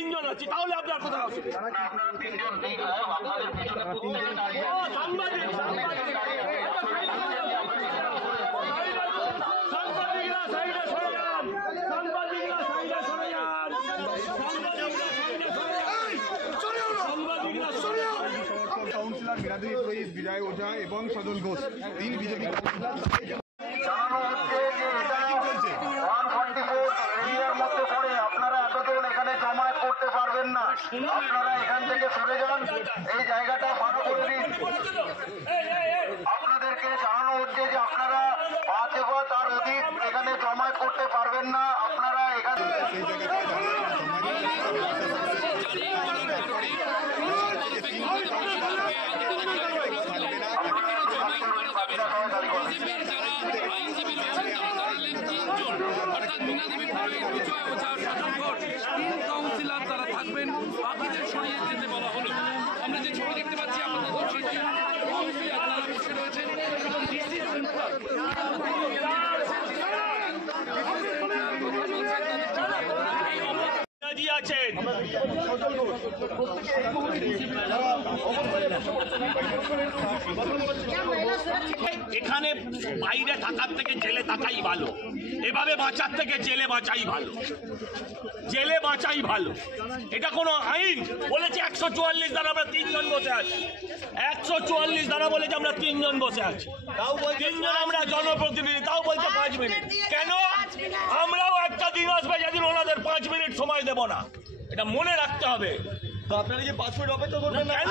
তিনজন আছি, তাহলে আপনার কোথায় অসুবিধা? কাউন্সিলর মিরাদুল ইব্রাহিম, বিজয় ওঝা এবং সজল ঘোষ, 3 বিজেপি কাউন্সিলর আপনারা এতদিন এখানে জমায়েত করতে পারবেন না, আপনারা এখান থেকে সরে যান, এই জায়গাটা ভালো করে দিন। আপনাদেরকে জানানো হচ্ছে যে আপনারা 5 বা তার অধিক এখানে জমায়েত করতে পারবেন না, আপনারা এখানে কাউন্সিলর তারা থাকবেন, বাকিদের সরিয়ে যেতে বলা হলো। আমরা যে ছবি দেখতে পাচ্ছি আপনাদের আপনারা বসে রয়েছেন এবং আছেন। এখানে বাইরে থাকার থেকে জেলে থাকাই ভালো, এভাবে বাঁচার থেকে জেলে বাঁচাই ভালো, জেলে বাঁচাই ভালো। এটা কোনো আইন বলেছে 144 ধারা, আমরা 3 জন বসে আছি। 144 ধারা বলেছে আমরা 3 জন বসে আছি, 3 জন আমরা জনপ্রতিনিধি, তাও বলছে 5 মিনিট। কেন? আমরাও একটা দিন আসবে যেদিন ওনাদের 5 মিনিট সময় দেব না, এটা মনে রাখতে হবে। আপনারা যে 5 মিনিট অপেক্ষা করবেন না কেন?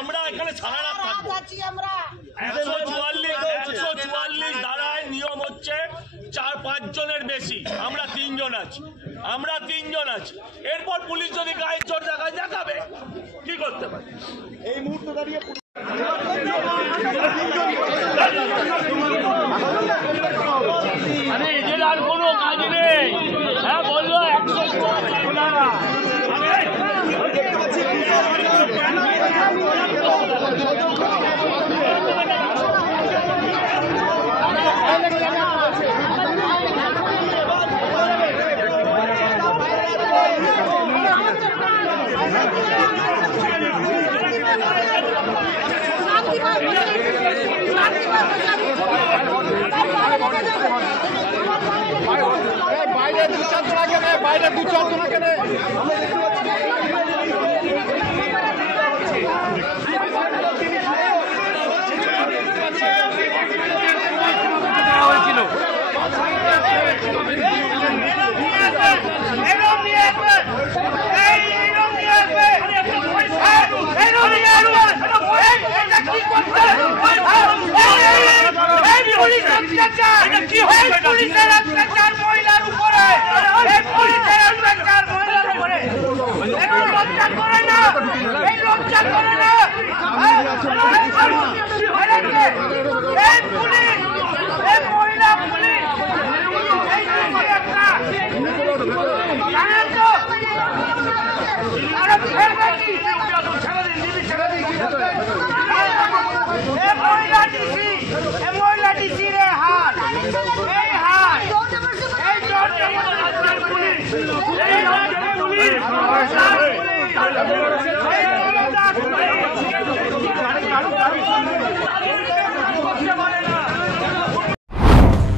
আমরা এখানে সারা রাত থাকবো। 144 ধারায় নিয়ম হচ্ছে 4-5 জনের বেশি, আমরা 3 জন আছি, আমরা 3 জন আছি। এরপর পুলিশ যদি গায়ের জোর দেখায়, দেখাবে, কি করতে পারে? এই মুহূর্তে দাঁড়িয়ে এদের আর কোনো কাজ নেই। হ্যাঁ বললো 144 ধারা বাইরে 2-4 জন আগে নেই, বাইরে 2-4 জন আগে নেই। পুলিশের অত্যাচার মহিলার উপরে, পুলিশের অত্যাচার মহিলার উপরে লজ্জা করে না, এই লজ্জা করে না। এই পুলিশ, এই মহিলা পুলিশ, এই একটা জানেন তো আরো ছেড়ে দিন, এই মহিলা ডিসি রে হাত, এই হাত, এই পুলিশ, এই পুলিশ,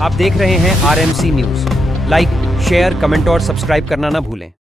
आप देख रहे हैं RMC news. Like, share, comment और सब्सक्राइब करना ना भूलें।